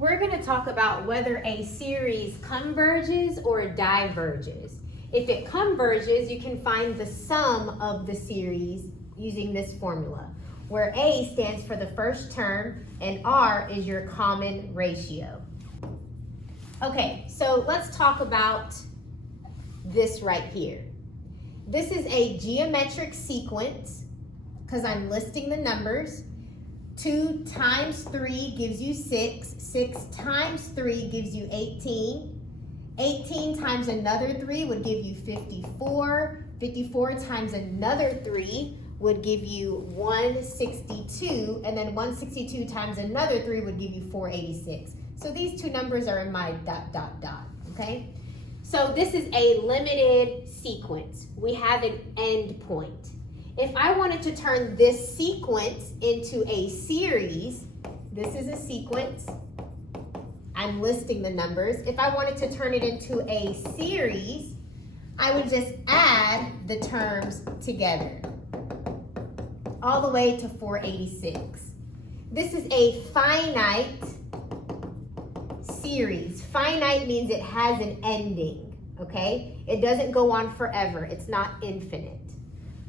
We're going to talk about whether a series converges or diverges. If it converges, you can find the sum of the series using this formula, where A stands for the first term and R is your common ratio. Okay, so let's talk about this right here. This is a geometric sequence because I'm listing the numbers. 2 times 3 gives you 6. 6 times 3 gives you 18. 18 times another 3 would give you 54. 54 times another 3 would give you 162. And then 162 times another 3 would give you 486. So these two numbers are in my ... okay? So this is a limited sequence. We have an end point. If I wanted to turn this sequence into a series, this is a sequence. I'm listing the numbers. If I wanted to turn it into a series, I would just add the terms together, all the way to 486. This is a finite series. Finite means it has an ending, okay? It doesn't go on forever. It's not infinite.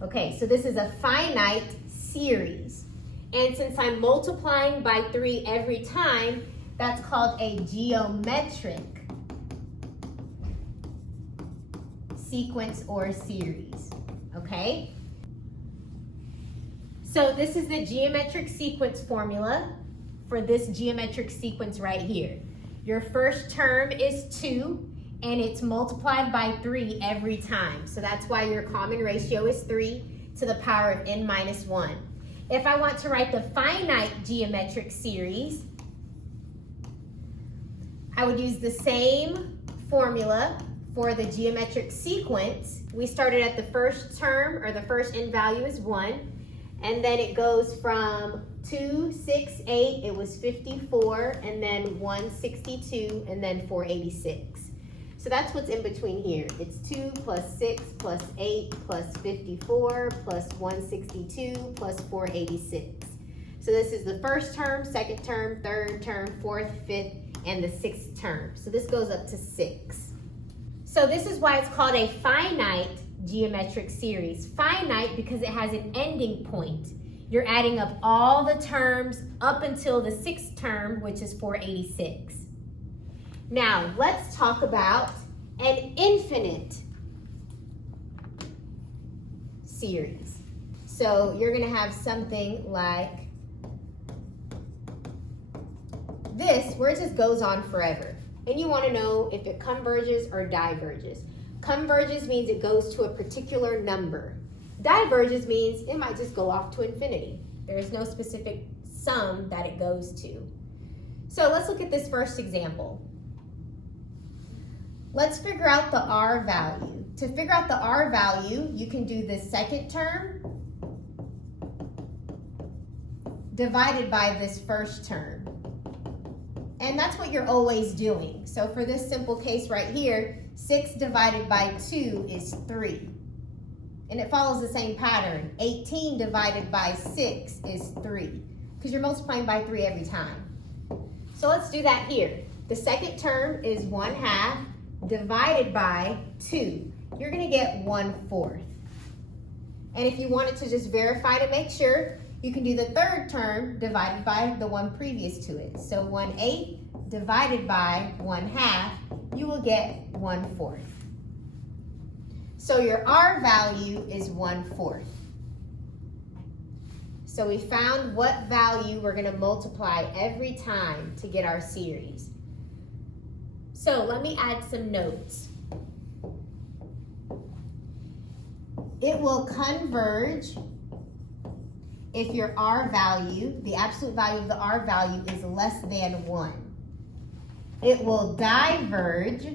Okay, so this is a finite series. And since I'm multiplying by 3 every time, that's called a geometric sequence or series, okay? So this is the geometric sequence formula for this geometric sequence right here. Your first term is 2, and it's multiplied by 3 every time. So that's why your common ratio is 3 to the power of n minus 1. If I want to write the finite geometric series, I would use the same formula for the geometric sequence. We started at the first term, or the first n value is 1, and then it goes from 2, 6, 8, it was 54, and then 162, and then 486. So that's what's in between here. It's 2 plus 6 plus 8 plus 54 plus 162 plus 486. So this is the first term, second term, third term, fourth, fifth, and the sixth term. So this goes up to 6. So this is why it's called a finite geometric series. Finite because it has an ending point. You're adding up all the terms up until the 6th term, which is 486. Now, let's talk about an infinite series. So you're going to have something like this, where it just goes on forever. And you want to know if it converges or diverges. Converges means it goes to a particular number. Diverges means it might just go off to infinity. There is no specific sum that it goes to. So let's look at this first example. Let's figure out the R value. To figure out the R value, you can do the second term divided by this first term. And that's what you're always doing. So for this simple case right here, 6 divided by 2 is 3. And it follows the same pattern. 18 divided by 6 is 3, because you're multiplying by 3 every time. So let's do that here. The second term is 1/2 divided by 2. You're going to get 1/4. And if you wanted to just verify to make sure, you can do the third term divided by the one previous to it. So 1/8 divided by 1/2, you will get 1/4. So your R value is 1/4. So we found what value we're going to multiply every time to get our series. So let me add some notes. It will converge if your R value, the absolute value of the R value, is less than 1. It will diverge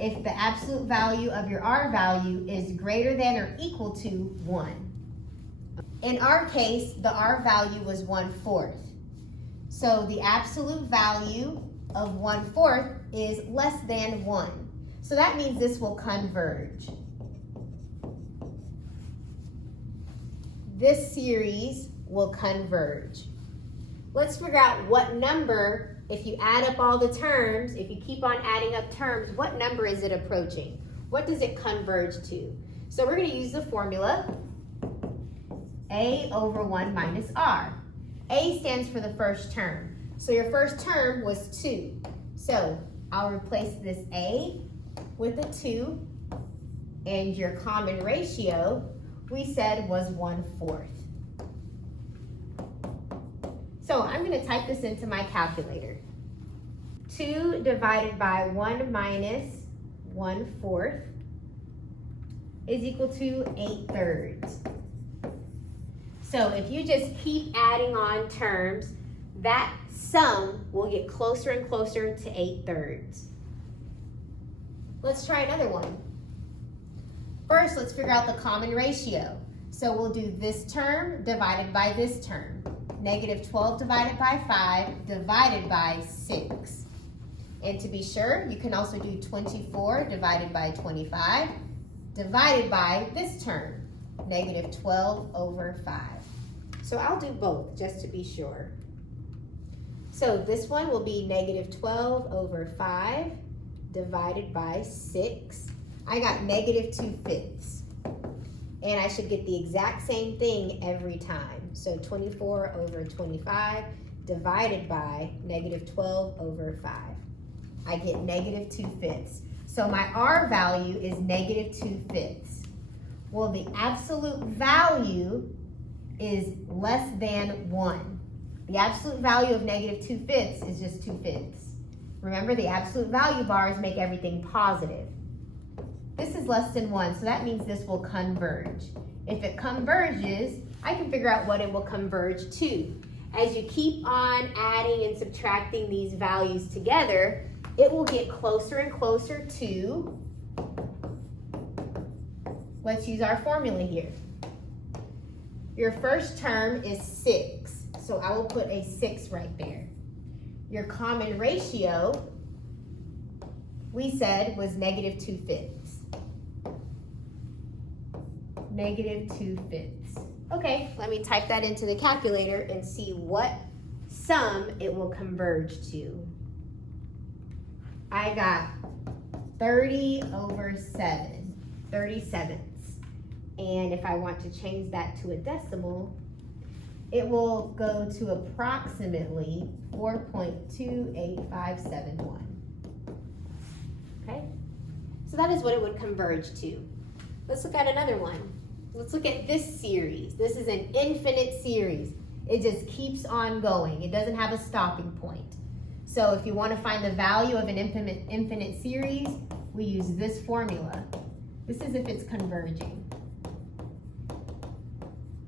if the absolute value of your R value is greater than or equal to 1. In our case, the R value was 1/4. So the absolute value of 1/4 is less than 1. So that means this will converge. This series will converge. Let's figure out what number If you add up all the terms, if you keep on adding up terms, what number is it approaching? What does it converge to? So we're going to use the formula A over 1 minus R. A stands for the first term. So your first term was 2. So I'll replace this A with a 2, and your common ratio, we said, was 1/4. So I'm going to type this into my calculator. 2 divided by 1 minus 1/4 is equal to 8/3. So if you just keep adding on terms, that sum will get closer and closer to 8/3. Let's try another one. First, let's figure out the common ratio. So we'll do this term divided by this term. Negative 12 divided by 5 divided by 6. And to be sure, you can also do 24 divided by 25 divided by this term, negative 12 over 5. So I'll do both just to be sure. So this one will be negative 12 over 5 divided by 6. I got negative 2/5. And I should get the exact same thing every time. So 24 over 25 divided by negative 12 over 5. I get negative 2/5. So my R value is negative 2/5. Well, the absolute value is less than 1. The absolute value of negative 2/5 is just 2/5. Remember, the absolute value bars make everything positive. This is less than 1, so that means this will converge. If it converges, I can figure out what it will converge to. As you keep on adding and subtracting these values together, it will get closer and closer to, let's use our formula here. Your first term is 6, so I will put a 6 right there. Your common ratio, we said, was negative 2/5. Negative 2/5. Okay, let me type that into the calculator and see what sum it will converge to. I got 30 over 7, 37ths. And if I want to change that to a decimal, it will go to approximately 4.28571. Okay, so that is what it would converge to. Let's look at another one. Let's look at this series. This is an infinite series. It just keeps on going. It doesn't have a stopping point. So if you want to find the value of an infinite series, we use this formula. This is if it's converging.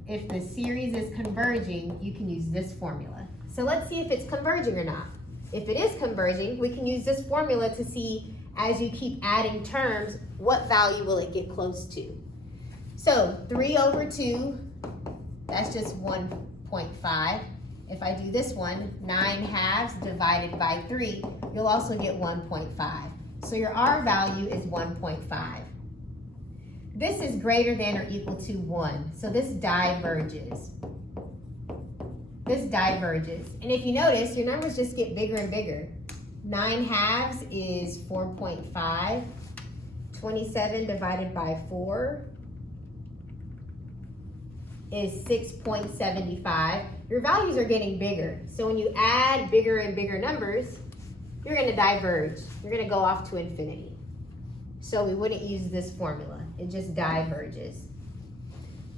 If the series is converging, you can use this formula. So let's see if it's converging or not. If it is converging, we can use this formula to see, as you keep adding terms, what value will it get close to. So 3 over 2, that's just 1.5. If I do this one, 9/2 divided by 3, you'll also get 1.5. So your R value is 1.5. This is greater than or equal to 1, so this diverges. This diverges. And if you notice, your numbers just get bigger and bigger. 9/2 is 4.5. 27 divided by 4 is 6.75. Your values are getting bigger. So when you add bigger and bigger numbers, you're going to diverge. You're going to go off to infinity. So we wouldn't use this formula. It just diverges.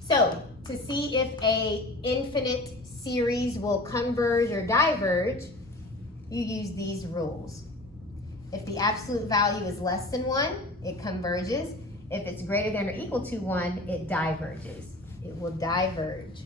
So to see if an infinite series will converge or diverge, you use these rules. If the absolute value is less than 1, it converges. If it's greater than or equal to 1, it diverges. It will diverge.